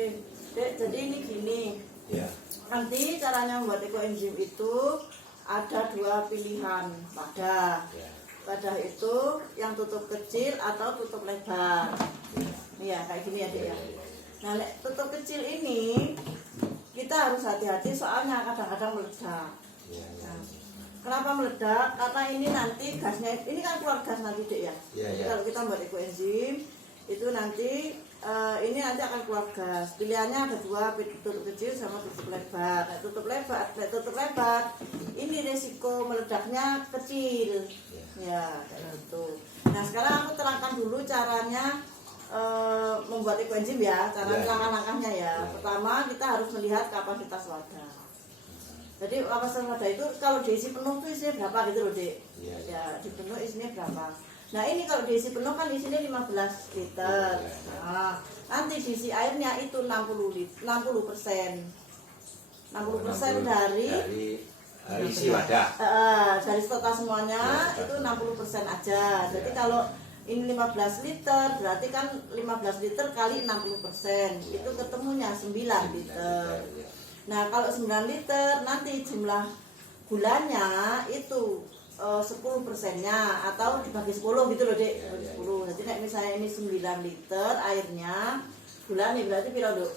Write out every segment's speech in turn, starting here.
Oke, Dek, jadi ini gini. Ya. Nanti caranya membuat ekoenzim itu ada dua pilihan wadah. Ya. Wadah itu yang tutup kecil atau tutup lebar. Iya, kayak gini ya, Dek ya. Nah, tutup kecil ini kita harus hati-hati soalnya kadang-kadang meledak. Ya, ya. Nah, kenapa meledak? Karena ini nanti gasnya, ini kan keluar gas nanti, Dek ya. Ya, ya. Kalau kita buat ekoenzim itu nanti ini nanti akan keluar gas. Pilihannya ada dua, tutup kecil sama tutup lebar. Nah, tutup lebar ini resiko meledaknya kecil. Ya, kayak gitu. Nah, sekarang aku terangkan dulu caranya membuat ekoenzim ya, cara langkah-langkahnya ya. Pertama kita harus melihat kapasitas wadah. Jadi kapasitas wadah itu kalau diisi penuh tuh isinya berapa gitu loh, Dek. Ya, di penuh isinya berapa. Nah, ini kalau diisi penuh kan isinya 15 liter. Nah, nanti diisi airnya itu 60%. 60% dari isi wadah. Dari total semuanya itu 60% aja. Jadi kalau ini 15 liter, berarti kan 15 liter kali 60%. Itu ketemunya 9 liter. Nah, kalau 9 liter nanti jumlah gulanya itu 10%-nya atau dibagi 10 gitu loh, Dek. 10. Jadi misalnya ini 9 liter airnya, gulanya berarti piro, Dok?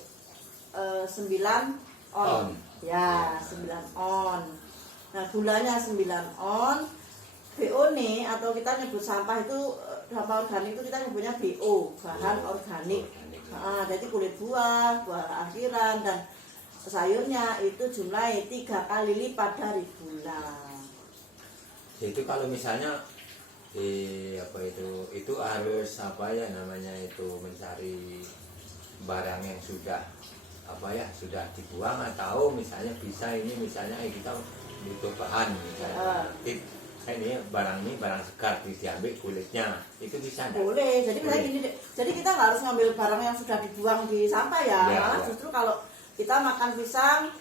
9 on. Ya, 9 on. Nah, gulanya 9 on. BO nih atau kita nyebut sampah itu sampah organik itu kita nyebutnya BO, bahan organik. Nah, jadi kulit buah, buah akhiran dan sayurnya itu jumlahnya 3 kali lipat dari gula. Itu kalau misalnya itu harus apa ya namanya itu mencari barang yang sudah sudah dibuang atau misalnya bisa ini misalnya kita butuh bahan misalnya ini barang segar diambil kulitnya itu bisa enggak? Boleh. Jadi misalnya gini, jadi kita nggak harus ngambil barang yang sudah dibuang di sampah ya. Malah justru kalau kita makan pisang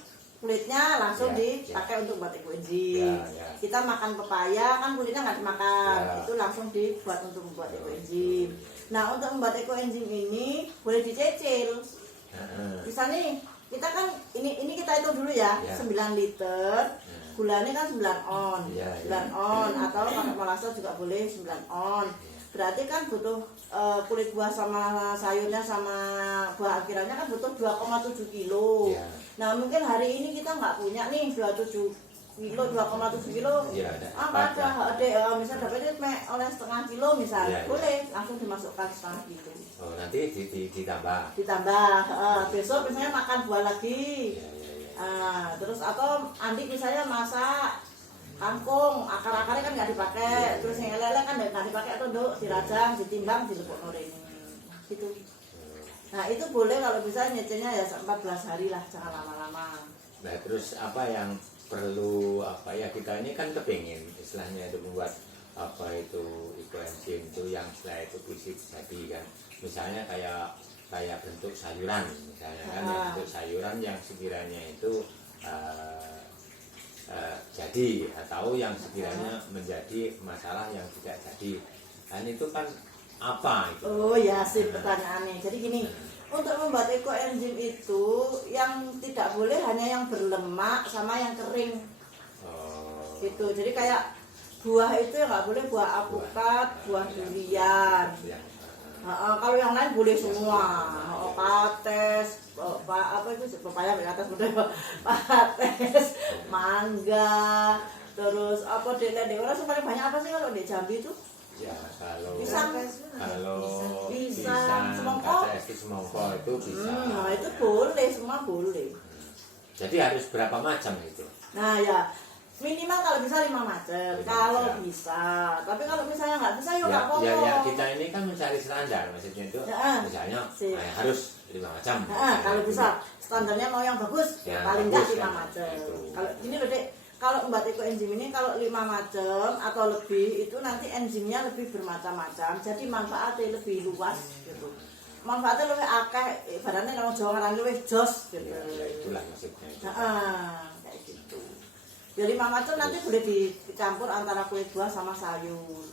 kulitnya langsung dipakai untuk buat ekoenzim. Kita makan pepaya kan kulitnya nggak dimakan, itu langsung dibuat untuk membuat ekoenzim. Nah, untuk membuat ekoenzim ini boleh dicicil. Misalnya kita kan ini kita hitung dulu ya, 9 liter. Gulanya kan 9 on. 9 on atau pakai molase juga boleh 9 on. Berarti kan butuh kulit buah sama sayurnya sama buah akhirannya kan butuh 2,7 kilo. Nah, mungkin hari ini kita nggak punya nih 27 kilo, 2,7 kilo. Ada misal dapetnya oleh setengah kilo misal, boleh langsung dimasukkan setengah kilo. Oh, nanti ditambah. Besok misalnya makan buah lagi. Terus atau Andi misalnya masak kangkung, akar-akarnya kan nggak dipakai, terus yang lele kan nggak dipakai atau dirajang, ditimbang, dilepok ini, gitu. Nah, itu boleh kalau bisa nyecilnya ya 14 hari lah, jangan lama-lama. Nah, terus apa yang perlu kita ini kan kepingin istilahnya itu membuat ekoenzim itu yang setelah itu fisik jadi kan, misalnya kayak bentuk sayuran misalnya kan, bentuk sayuran yang sekiranya itu jadi atau yang sekiranya menjadi masalah yang tidak jadi, dan itu kan apa itu? Oh ya sih pertanyaannya. Jadi gini, untuk membuat ekoenzim itu yang tidak boleh hanya yang berlemak sama yang kering. Gitu. Jadi kayak buah itu nggak boleh buah alpukat, buah durian. Kalau yang lain boleh semua, kates, pepaya di atas udah pates, mangga, terus dek orang paling banyak apa sih kalau di Jambi itu? Ya pisang, semongko itu bisa. Nah, itu boleh, semua boleh. Jadi harus berapa macam itu? Nah ya, minimal kalau bisa 5 macam, kalau bisa. Tapi kalau misalnya nggak bisa ya nggak apa-apa. Ya, kita ini kan mencari standar, maksudnya itu misalnya harus 5 macam. Kalau bisa, standarnya mau yang bagus, paling nggak 5 macam. Kalau ini loh, Dek, kalau membuat ekoenzim ini kalau 5 macam atau lebih itu nanti enzimnya lebih bermacam-macam, jadi manfaatnya lebih luas gitu. Manfaatnya lebih akeh, ibaratnya orang Jawa ngarani lebih jos gitu. Ya, itulah maksudnya itu. Kayak gitu. Ya 5 macam nanti boleh dicampur antara kulit buah sama sayur.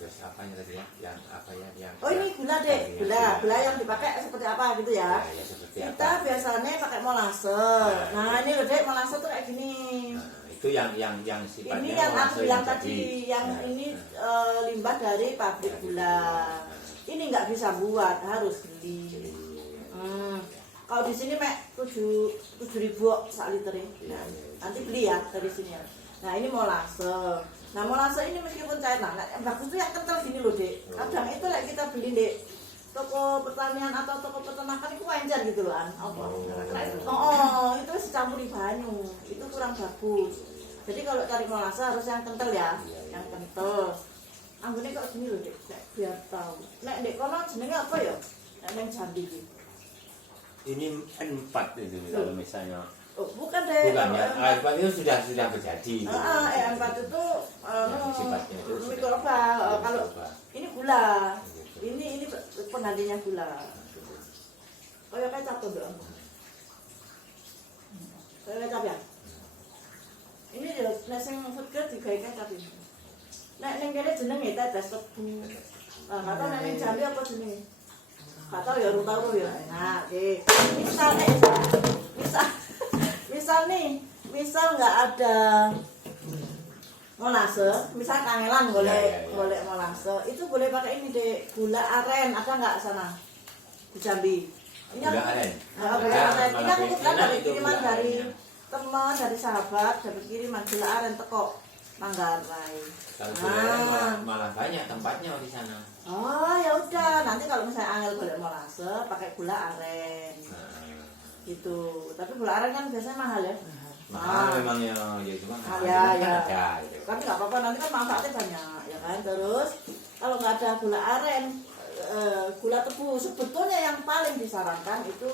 Terus apa yang tadi ya? Yang apa ya? Yang Oh ini gula dek, gula yang dipakai seperti apa gitu ya? Ya, seperti Kita apa? biasanya pakai molase. Nah ini loh dek, molase tuh kayak gini. Nah, itu yang sifatnya Ini yang aku molase bilang jadi. tadi, yang Nah, ini nah. limbah dari pabrik gula. Ini nggak bisa buat, harus beli. Jadi, Kalau di sini mek 7.000 sak liter ini. Nah, nanti beli ya dari sini ya. Nah ini molase. Nah molase ini meskipun cair, nah yang bagus tuh yang kental gini loh dek. Kadang itu like kita beli dek toko pertanian atau toko peternakan itu wajar gitu loh an. Itu dicampuri banyu, itu kurang bagus. Jadi kalau cari molase harus yang kental ya, yang kental. Anggone kok gini loh dek, biar tahu. Nek dek kono jenenge apa ya? Nek neng Jambi iki. ini N4 itu kalau misalnya. Oh, bukan deh. Bukan ya, N4 itu sudah terjadi. N4 itu sifatnya itu mikroba. Kalau ini gula. Ini penggantinya gula. Kayak kecap tuh, Dok. Kayak kecap ya. Ini ya nek sing seger digawe kecap iki. Nek ning kene jenenge tetes tebu. Kata nek ning Jambi apa jenenge? Kata ya tahu ya. Nah, oke. Misal nggak ada molase, misal kangelan golek molase, itu boleh pakai ini deh, gula aren, ada nggak sana di Jambi? Gula aren. Gula aren. Ini aku kebetulan dari kiriman dari teman, dari sahabat, dapat kiriman gula aren teko Manggarai. Kalau gula aren malah banyak tempatnya di sana. Oh ya udah, nanti kalau misalnya angel golek molase, pakai gula aren. Gitu. Tapi gula aren kan biasanya mahal ya. Mahal memangnya, ya cuma ya. ada. Gitu. Tapi nggak apa-apa, nanti kan manfaatnya banyak, ya kan. Terus kalau nggak ada gula aren, gula tebu sebetulnya yang paling disarankan itu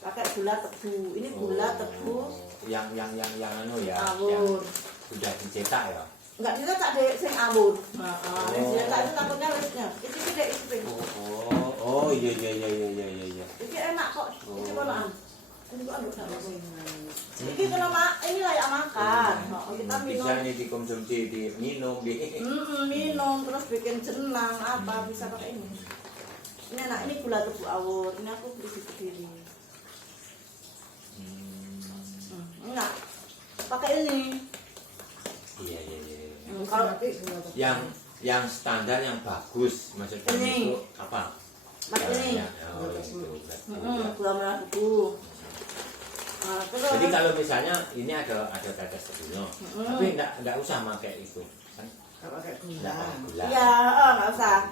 pakai gula tebu. Ini gula tebu. Yang anu ya. Awur. Yang sudah dicetak ya. Enggak dicetak deh, sing awur. Yang dicetak itu takutnya lesnya. Itu deh itu. Oh iya. Ini enak kok. Ini konoan. Ini kok aduk sama ini kalau ini layak makan. Kita minum. Bisa ini dikonsumsi, diminum, minum terus bikin jenang apa bisa pakai ini. Ini enak, ini gula tebu awur. Ini aku beli di Kediri. Enggak. Pakai ini. Iya. Kalau yang standar yang bagus maksudnya ini. itu apa? Pakai ini. Gula merah tebu. Jadi kalau misalnya ini ada tetes tebunya, tapi enggak usah pakai itu, kan? Pakai gula. Iya, enggak usah.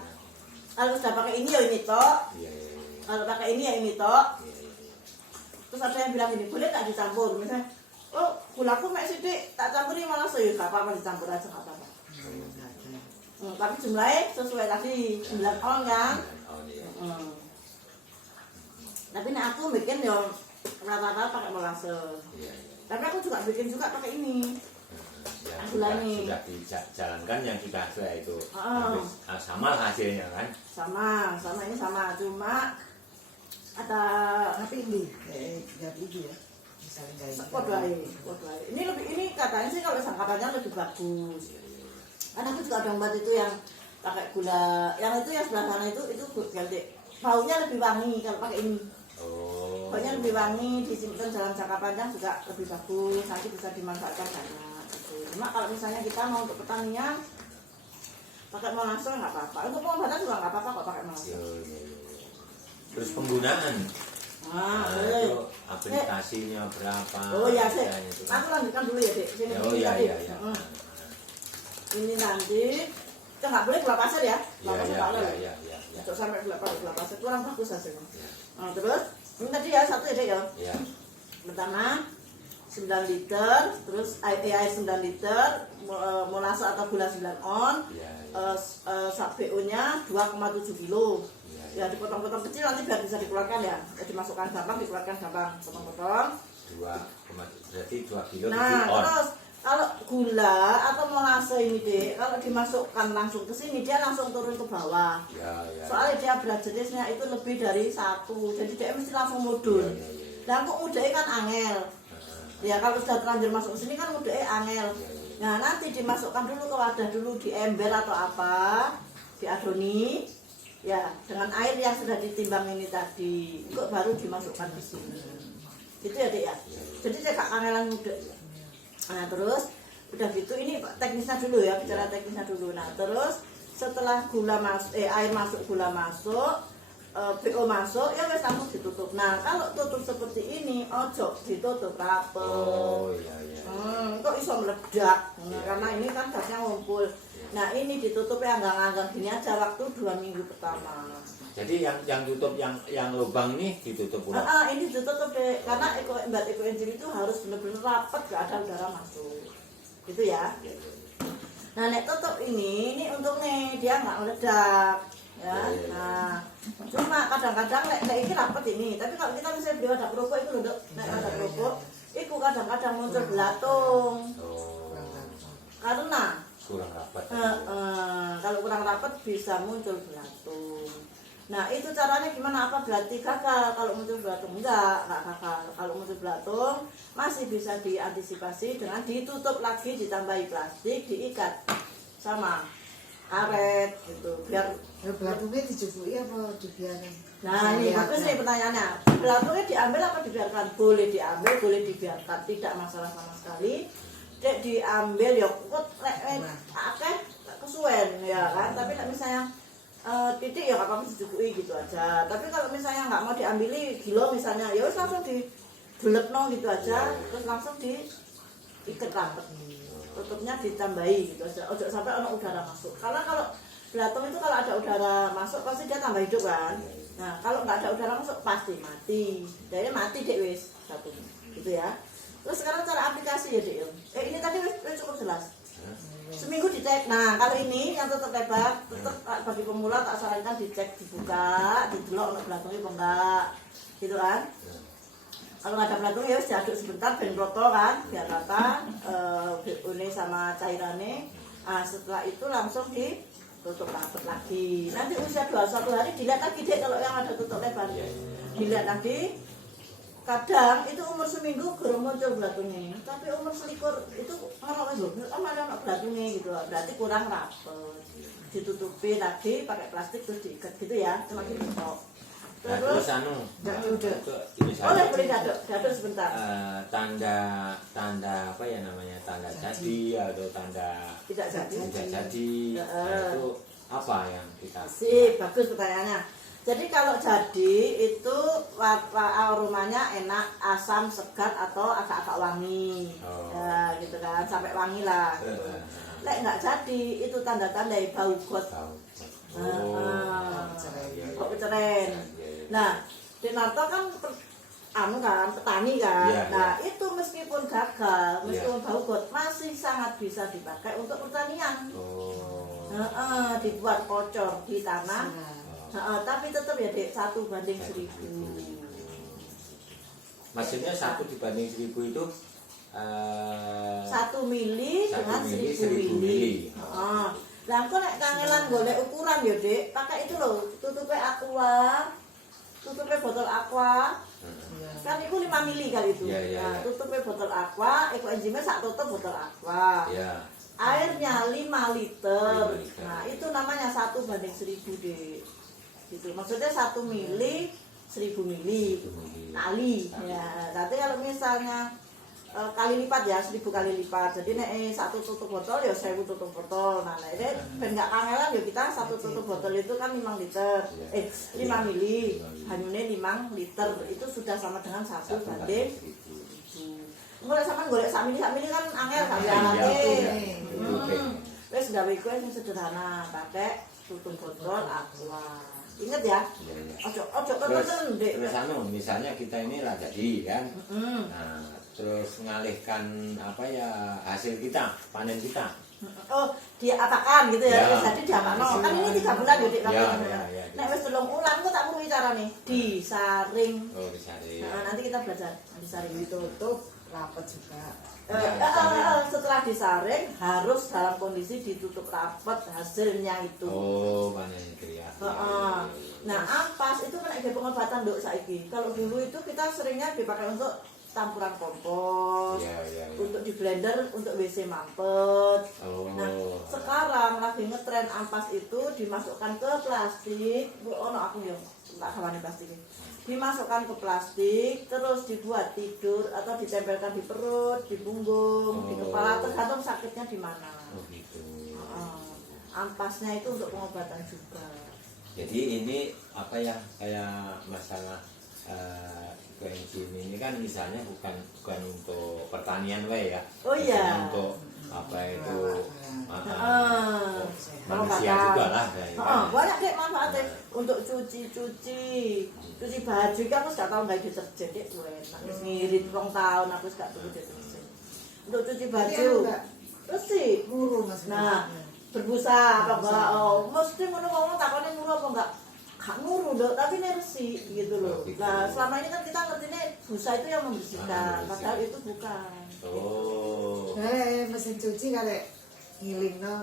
Kalau sudah pakai ini ya ini tok. Iya. Kalau pakai ini ya ini tok. Terus ada yang bilang ini boleh tak dicampur, misalnya, oh gulaku mek sithik tak campuri malah saya enggak apa-apa dicampur aja enggak apa-apa. Tapi jumlahnya sesuai tadi 9 on kan. Tapi nek aku bikin yo rata-rata pakai molase. Tapi aku juga bikin juga pakai ini. Sudah dijalankan yang sudah itu sama hasilnya kan? Sama ini sama, cuma ada Tapi ini kayak ini ya. Misalnya kayak Kodai. Ini katanya sih kalau sangkatannya lebih bagus. Karena aku juga ada obat itu yang pakai gula, yang itu yang sebelah sana itu ganti. Baunya lebih wangi kalau pakai ini. Baunya lebih wangi, disimpan dalam jangka panjang juga lebih bagus, nanti bisa dimanfaatkan banyak gitu. Cuma kalau misalnya kita mau untuk pertanian pakai molase nggak apa-apa, untuk pengobatan juga nggak apa-apa kok pakai molase. Terus penggunaan itu aplikasinya berapa? Oh ya sih, aku lanjutkan dulu ya dek. Sini tadi. Ini nanti kita nggak boleh gula pasir ya, gula pasir tak boleh. Untuk sampai gula pasir kurang bagus hasilnya. Terus ini tadi ya satu ya dek ya. Pertama 9 liter, terus air 9 liter, molase atau gula 9 on, BO-nya 2,7 kilo. Ya dipotong-potong kecil nanti biar bisa dikeluarkan ya. Dimasukkan gampang, dikeluarkan gampang, potong-potong. Berarti 2 kilo. Nah terus kalau gula atau molase ini deh, kalau dimasukkan langsung ke sini dia langsung turun ke bawah. Soalnya dia berat jenisnya itu lebih dari 1, jadi dia mesti langsung mudun. Dan kok mudahnya kan angel. Ya kalau sudah terlanjur masuk ke sini kan mudahnya angel. Nah nanti dimasukkan dulu ke wadah dulu di ember atau apa, diadoni ya dengan air yang sudah ditimbang ini tadi, kok baru dimasukkan di sini. Gitu ya Dek ya. Jadi saya gak kangelan muda. Nah terus udah gitu ini teknisnya dulu ya, bicara teknisnya dulu. Nah terus setelah air masuk, gula masuk, BO masuk, ya wes langsung ditutup. Nah kalau tutup seperti ini, ojo ditutup rapet. Oh iya. Kok iso meledak? Karena ini kan gasnya ngumpul. Nah ini ditutup ya nganggang gini aja waktu 2 minggu pertama. Jadi yang tutup yang lubang nih ditutup ulang. Ini ditutup deh, karena Mbak Eko Enzim itu harus benar-benar rapat, gak ada udara masuk. Gitu ya. Nah nek tutup ini untuk nih dia nggak meledak. Ya. Nah, cuma kadang-kadang nek ini rapat ini, tapi kalau kita misalnya beli wadah kerupuk itu loh, nek wadah kerupuk, itu kadang-kadang muncul belatung. Karena Kurang rapat. kalau kurang rapat bisa muncul belatung. Nah itu caranya gimana? Apa berarti gagal kalau muncul belatung? Enggak gagal. Kalau muncul belatung masih bisa diantisipasi dengan ditutup lagi, ditambahi plastik, diikat sama karet gitu biar belatungnya dijupui apa dibiarkan? Nah ini bagus nih pertanyaannya, belatungnya diambil apa dibiarkan? Boleh diambil, boleh dibiarkan, tidak masalah sama sekali. Dek diambil ya kok akeh kesuwen ya kan, tapi nek misalnya titik ya apa-apa dijupui gitu aja. Tapi kalau misalnya nggak mau diambili kilo misalnya, ya wis langsung didulepno gitu aja, terus langsung diikat rapat. Tutupnya ditambahi gitu aja, ojo sampai ada udara masuk. Karena kalau belatung itu kalau ada udara masuk pasti dia tambah hidup kan. Nah kalau nggak ada udara masuk pasti mati. Jadi mati dek wis satu gitu ya. Terus sekarang cara aplikasi ya dek. Ini tadi wis cukup jelas. Seminggu dicek. Nah kalau ini yang tutup lebar, tetap bagi pemula tak sarankan dicek, dibuka, didelok untuk belatungnya apa enggak, gitu kan. Kalau nggak ada belatung ya diaduk sebentar ben roto kan, biar rata ini sama cairannya. Nah setelah itu langsung ditutup rapat lagi. Nanti usia 21 hari dilihat lagi deh kalau yang ada tutup lebar. Dilihat lagi. Kadang itu umur seminggu baru muncul belatungnya, tapi umur selikur itu ngerokok itu, ada belatungnya gitu, berarti kurang rapat. Ditutupi lagi pakai plastik terus diikat gitu ya, cuma gitu kok. Terus boleh beri daduk sebentar. Tanda apa ya namanya, tanda jadi atau tanda Tidak jadi. Nah, itu apa yang kita? Bagus pertanyaannya. Jadi kalau jadi itu aromanya enak, asam, segar atau agak-agak wangi, ya gitu kan, sampai wangi lah. Lek nggak jadi itu tanda-tanda bau got. Kok keceren. Nah, Dinarto kan petani kan. Nah itu meskipun gagal, meskipun bau got masih sangat bisa dipakai untuk pertanian. Dibuat kocor di tanah. Tapi tetap ya dek 1:1000. Maksudnya 1:1000 itu 1 mili dengan 1000 mili. Lah kok nek kangelan golek ukuran ya dek, pakai itu loh, tutupnya aqua, tutupnya botol aqua. Kan itu 5 mili kali itu. Nah, tutupnya botol aqua, Eko Enzimnya sak tutup botol aqua. Airnya 5 liter. Nah itu namanya 1:1000 dek. Gitu. Maksudnya 1 mili 1000 mili kali ya. Nanti kalau misalnya kali lipat ya, 1000 kali lipat. Jadi nek satu tutup botol ya 1000 tutup botol. Nah, ini ben gak kangelan ya kita satu tutup botol itu kan 5 liter. 5 mili. Hanyune 5 liter. Itu sudah sama dengan 1:1000. Golek sampean golek sak mili kan angel gak dialate. Wis gawe iku sing sederhana, pakai tutup botol aqua. Ingat ya, ojo terus misalnya kita ini lah jadi kan, nah terus mengalihkan apa ya hasil kita, panen kita. Dia apakan gitu ya, jadi diapakan. Kan ini 3 bulan ya, Dik. Nek wis 3 bulan kok tak muni carane disaring. Disaring. Nah, nanti kita belajar disaring Ditutup rapat juga. Setelah disaring harus dalam kondisi ditutup rapat hasilnya itu. Panen itu ya. Nah ampas itu kan ada pengobatan dok saiki. Kalau dulu itu kita seringnya dipakai untuk campuran kompos, Iya. untuk di blender untuk WC mampet. Nah, Oh. sekarang lagi ngetren ampas itu dimasukkan ke plastik. Oh, no, aku ya tak kawani plastik. Dimasukkan ke plastik, terus dibuat tidur atau ditempelkan di perut, di punggung, di kepala, tergantung sakitnya di mana. Oh gitu. Ampasnya itu untuk pengobatan juga. Jadi ini apa ya, kayak masalah koenzim ini kan misalnya bukan untuk pertanian ya. Oh iya. Untuk apa itu Kalau manusia kata- juga lah. Banyak deh manfaatnya untuk cuci baju. Kan aku gak tahu nggak deterjen deh, gue enak. Ngirit 2 tahun aku gak perlu deterjen. Untuk cuci baju, terus sih. Muru mas. Nah, berbusa apa enggak? Oh, mesti ngomong takutnya nguru apa enggak? Gak nguru dok, tapi ini resik gitu loh. Oh, gitu. Nah, selama ini kan kita ngertinya busa itu yang membersihkan, padahal itu bukan. Oh. Mesin cuci kali ngiling no.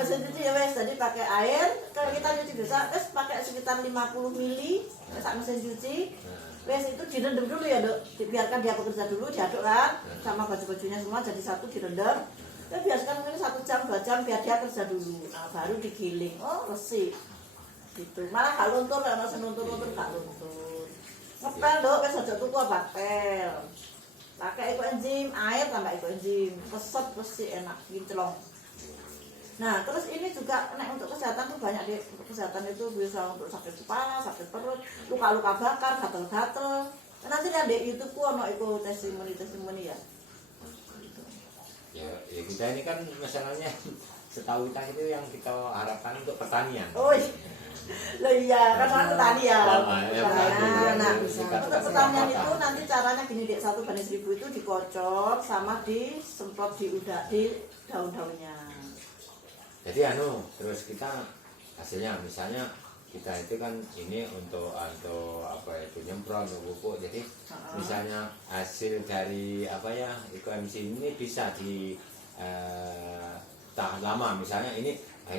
Mesin cuci ya wes, jadi pakai air. Kalau kita cuci biasa, wes pakai sekitar 50 mili sak mesin cuci. Wes itu direndam dulu ya dok, biarkan dia bekerja dulu, diaduk kan, sama baju-bajunya semua jadi satu direndam. Ya biarkan mungkin 1 jam 2 jam biar dia kerja dulu. Nah baru digiling. Oh resik. Gitu. Malah gak luntur, kalau senuntur-luntur gak luntur. Ngepel dok, wes aja tuku bakpel. Pakai ekoenzim, air tambah ekoenzim, keset bersih enak, ginclong. Nah terus ini juga untuk kesehatan tuh banyak deh. Untuk kesehatan itu bisa untuk sakit kepala, sakit perut, luka-luka bakar, gatel-gatel. Nanti lihat di YouTube ku ono itu testimoni ya. Ya kita ini kan masalahnya setahu kita itu yang kita harapkan untuk pertanian. Oh iya, kan orang petani ya. Nah, untuk pertanian itu nanti caranya gini dek, 1/1000 itu dikocok sama disemprot di daun-daunnya. Jadi terus kita hasilnya misalnya kita itu kan ini untuk apa itu nyemprot untuk pupuk. Jadi misalnya hasil dari apa ya ekoenzim ini bisa di tahan lama. Misalnya ini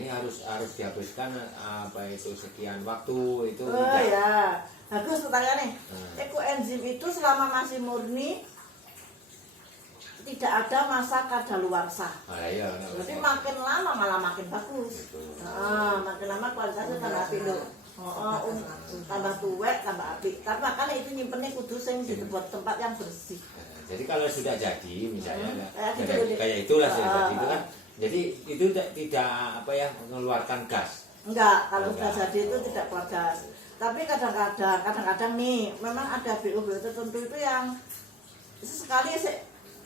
harus dihabiskan apa itu sekian waktu itu. Oh ya, bagus pertanyaannya. Ekoenzim itu selama masih murni tidak ada masa kadaluarsa. Iya. Jadi makin lama malah makin bagus. Makin lama kualitasnya tambah apik lho. Tambah tuwek, tambah apik. Tapi makanya itu nyimpennya kudu sing di tempat yang bersih. Jadi kalau sudah jadi misalnya gitu. kayak itulah sudah jadi itu kan. Jadi itu tidak apa ya mengeluarkan gas. Enggak, kalau sudah jadi itu tidak keluar gas. Tapi kadang-kadang nih memang ada BO tertentu itu yang sekali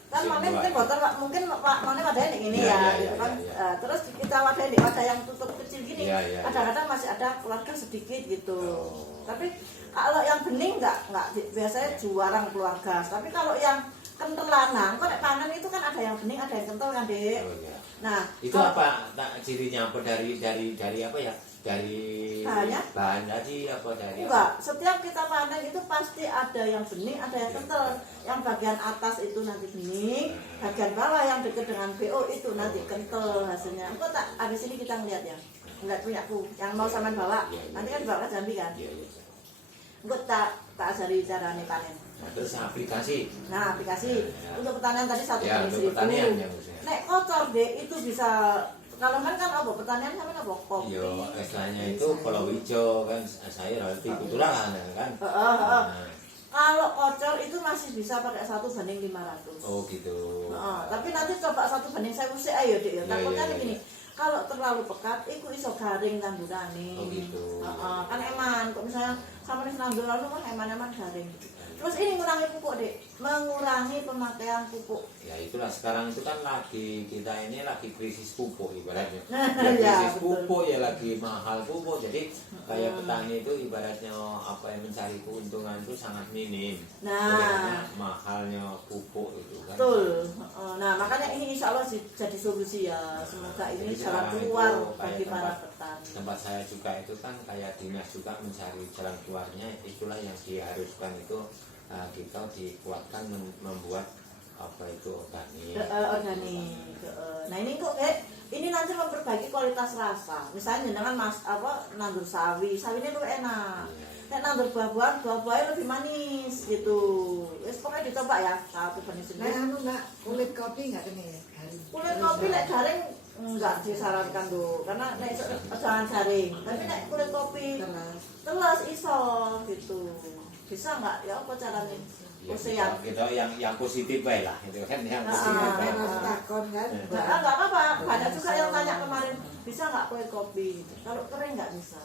kan mana mungkin botol mungkin pak mana wadahnya ini ya, gitu kan. Terus kita wadahnya di wadah yang tutup kecil gini, kadang-kadang masih ada keluarga sedikit gitu. Tapi kalau yang bening enggak biasanya jarang keluar gas. Tapi kalau yang kental lanang, kok panen itu kan ada yang bening ada yang kental kan dek. Nah itu apa cirinya apa dari apa ya? Dari bahan tadi apa dari enggak, setiap kita panen itu pasti ada yang bening, ada yang kental. Yang bagian atas itu nanti bening, bagian bawah yang dekat dengan BO itu nanti kental hasilnya. Engko tak ada sini kita ngeliat ya. Ngeliat punyaku yang mau sampean bawa. Nanti kan bawa ke Jambi kan. Engko tak ajari carane panen. Terus aplikasi. Nah, aplikasi untuk pertanian tadi 1/1000. Nek kotor deh itu bisa. Kalau kan apa pertanian sama apa kopi. Yo, istilahnya itu Pulau Hijau kan saya relatif kebetulan kan. Kalau kocor itu masih bisa pakai 1/500. Oh gitu. Tapi nanti coba 1/1000 sih ayo dek ya. Takutnya gini. Kalau terlalu pekat, itu iso garing tandurane. Oh gitu. Kan eman. Kok misalnya sama nih nanduran kan eman-eman garing. Terus ini mengurangi pupuk dek, mengurangi pemakaian pupuk. Ya itulah sekarang itu kan kita ini lagi krisis pupuk ibaratnya. Krisis pupuk ya lagi mahal pupuk. Jadi kayak petani itu ibaratnya apa yang mencari keuntungan itu sangat minim. Nah, mahalnya pupuk itu kan. Betul. Nah makanya ini insya Allah jadi solusi ya. Semoga ini jalan keluar bagi para petani. Tempat saya juga itu kan kayak dinas juga mencari jalan keluarnya. Itulah yang diharuskan itu. Kita dikuatkan membuat apa itu organik. Nah ini kok ini nanti memperbaiki kualitas rasa. Misalnya dengan nandur sawi ini tuh enak. Nek nandur buah-buahan lebih manis gitu. Wis pokoknya dicoba ya, satu jenis Nah, ini. anu Mbak, kulit kopi nggak kena ya? Garing. Kulit kopi nek garing enggak disarankan tuh, karena nek jangan garing. Tapi nek kulit kopi Keras. telas iso gitu. Bisa enggak? Ya apa caranya? Ya, Usia. kita yang positif baik lah itu kan yang Ah, positif Nah, baik. harus takon kan? Enggak apa-apa. Banyak juga yang tanya kemarin, bisa enggak kulit kopi? Kalau kering enggak bisa.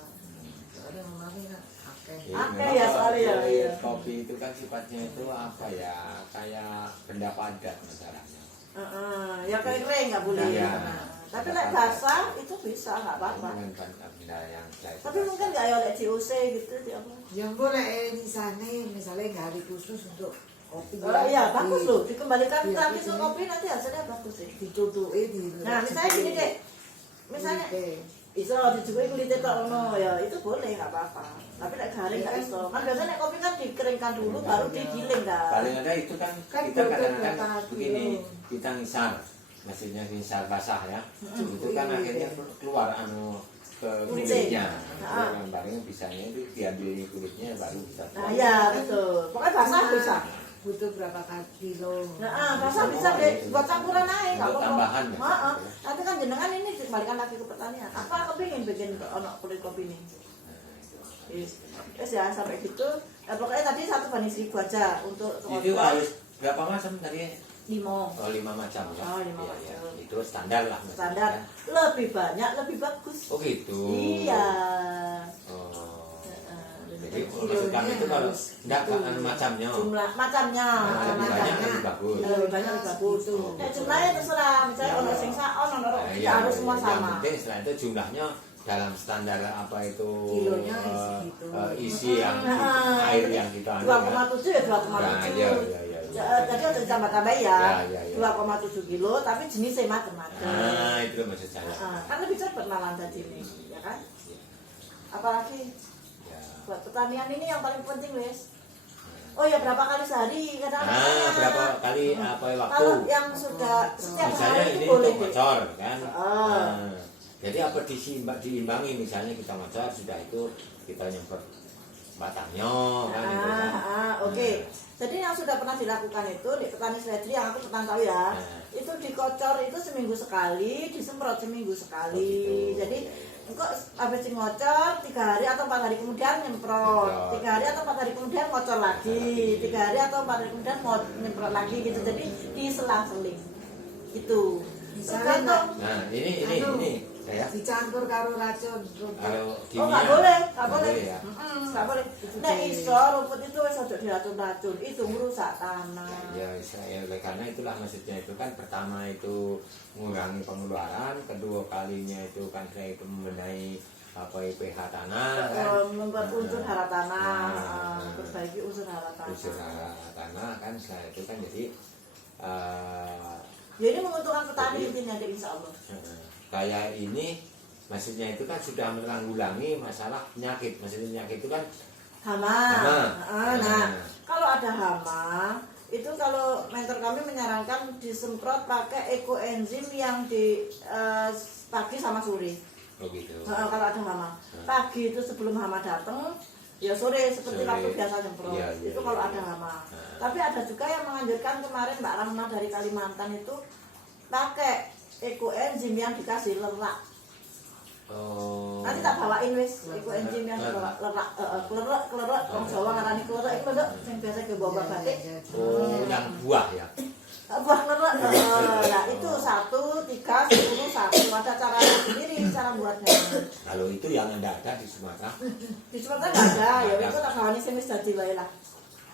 Soalnya memangnya akeh. Akeh memang ya kalau soalnya ya, kulit iya. kopi itu kan sifatnya itu apa ya, kayak benda padat masalahnya. Ya kering enggak boleh. Iya. Tapi nek basah itu bisa enggak apa-apa. Dengan benda yang saya Tapi mungkin enggak ya oleh JOC gitu di apa? Yang boleh misalnya nggak hari khusus untuk kopi. Oh iya, bagus loh. Dikembalikan Iya, lagi ke iya. kopi nanti hasilnya bagus sih. Ditutupi di. Nah, misalnya gini deh. Misalnya iso dijual kulitnya tok ono ya, itu boleh enggak apa-apa. Tapi nek garing enggak iso. Kan biasanya nek kopi kan dikeringkan dulu baru digiling kan. paling ada itu kan Kan kita betul, kadang-kadang betul. begini, kita ngisar, maksudnya ngisar basah ya, itu kan Iya. akhirnya keluar anu ke Kulitnya. kulitnya, Ah. yang paling bisanya itu diambil kulitnya baru bisa. Nah, iya betul. Pokoknya basah bisa. Butuh berapa kilo? Nah, basah bisa deh buat campuran aja enggak Untuk apa-apa. tambahan ya. Heeh. Nanti kan jenengan ini dikembalikan lagi ke pertanian. Apa kepingin bikin ono kulit kopi ini? Yes ya sampai gitu. Pokoknya tadi 1:1000 aja untuk Itu harus berapa macam tadi? 5 Oh 5 macam ya. Oh, 5 Iya, iya. macam. Itu standar lah. maksudnya. standar. Lebih banyak lebih bagus. Oh gitu. Iya. Oh. Heeh. Jadi maksud kami itu kalau enggak kan anu macamnya. Jumlah macamnya. Nah, lebih banyak macamnya. lebih bagus. Lebih banyak lebih bagus. Nek jumlahnya terserah. Misalnya ono sing sak ono Nah, tidak iya, harus semua yang sama. penting setelah itu jumlahnya dalam standar apa itu Kilonya segitu. isi yang Nah, air yang kita 2,7 ya 2,7. Nah, iya, iya, iya. Jadi harus ditambah-tambah ya. Ya, ya, ya. 2,7 kilo tapi jenisnya macam-macam. Nah, itu loh maksud saya. Kan lebih cepat malah tadi ini, ya kan? Apalagi Ya. buat pertanian ini yang paling penting wes. Oh ya berapa kali sehari kadang-kadang. Nah, berapa kali apa waktu? Kalau yang sudah setiap Misalnya hari itu ini boleh untuk deh. ngocor kan. Ah. Nah, jadi apa diimbangi misalnya kita ngocor sudah itu kita nyemprot batangnya kan itu kan. Oke. Jadi yang sudah pernah dilakukan itu di petani seledri yang aku pernah tahu ya, Nah. itu dikocor itu seminggu sekali, disemprot seminggu sekali. Oh, gitu. Jadi engkau habis ngocor 3 hari atau 4 hari kemudian nyemprot, 3 hari atau 4 hari kemudian ngocor lagi, 3 hari atau 4 hari kemudian mau nyemprot lagi gitu. Jadi diselang-seling gitu. Misalnya, Nah, ini Anu. ya. dicampur karo racun rumput. Kalau Oh nggak boleh, nggak boleh, ya. nggak boleh. Nah iso rumput itu wis ojo diracun-racun, itu merusak tanah. Ya, karena itulah maksudnya itu kan pertama itu mengurangi pengeluaran, kedua kalinya itu kan saya itu membenahi apa pH tanah kan. Membuat unsur hara tanah, Nah. perbaiki unsur hara tanah. Unsur tanah kan setelah itu kan jadi Ya ini menguntungkan petani Jadi- intinya deh insya Allah. kayak ini maksudnya itu kan sudah menanggulangi masalah penyakit. Maksudnya penyakit itu kan Hama. Hama. Nah, kalau ada hama, itu kalau mentor kami menyarankan disemprot pakai ekoenzim yang di pagi sama sore. oh gitu. Kalau ada hama, pagi itu sebelum hama datang, ya sore seperti Sore. waktu biasa nyemprot. Iya, iya, itu kalau iya, ada iya. hama. Tapi ada juga yang menganjurkan kemarin Mbak Rahma dari Kalimantan itu pakai ekoenzim yang dikasih lerak. Oh. Nanti tak bawain wis ekoenzim yang lerak, klerak, orang Jawa ngarani klerak itu lho sing biasa ke bawa batik. Oh, yang buah ya. Buah klerak. Nah, itu 1, 3, 10, 1. Ada caranya sendiri cara buatnya. Kalau itu yang enggak ada di Sumatera. Di Sumatera enggak ada, ya itu tak bawani sing wis dadi wae lah.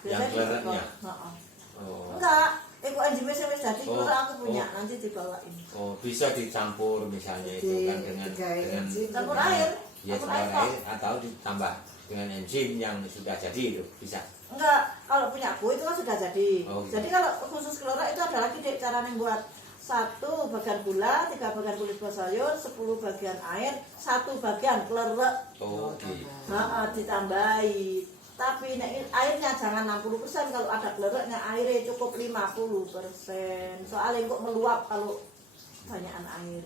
Yang klereknya? Heeh. Oh. Enggak, ekoenzim sing wis dadi Oh, klerak aku punya, oh. nanti dibawain. Oh, bisa dicampur misalnya itu kan dengan Campur air. ya Campur campur air. air atau ditambah dengan enzim yang sudah jadi itu bisa. Enggak, kalau punya aku itu kan sudah jadi. Oh, gitu. Jadi kalau khusus klerak itu ada lagi dek cara yang buat 1 bagian gula, 3 bagian kulit buah sayur, 10 bagian air, 1 bagian klerak. Oh, gitu. Ditambahi. Tapi airnya jangan 60%, kalau ada klereknya airnya cukup 50%. Soalnya kok meluap kalau banyakan air.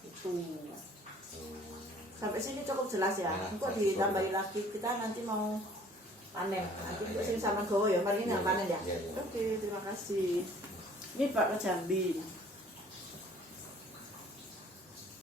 Itu. sampai sini cukup jelas ya. Ya, Engkau cukup. ditambahin lagi, kita nanti mau panen. Ya, Nanti ya, untuk ya. sini sama gowo ya, mari ini Ya, nggak panen ya. ya, ya. Oke, terima kasih. Ini Pak ke Jambi.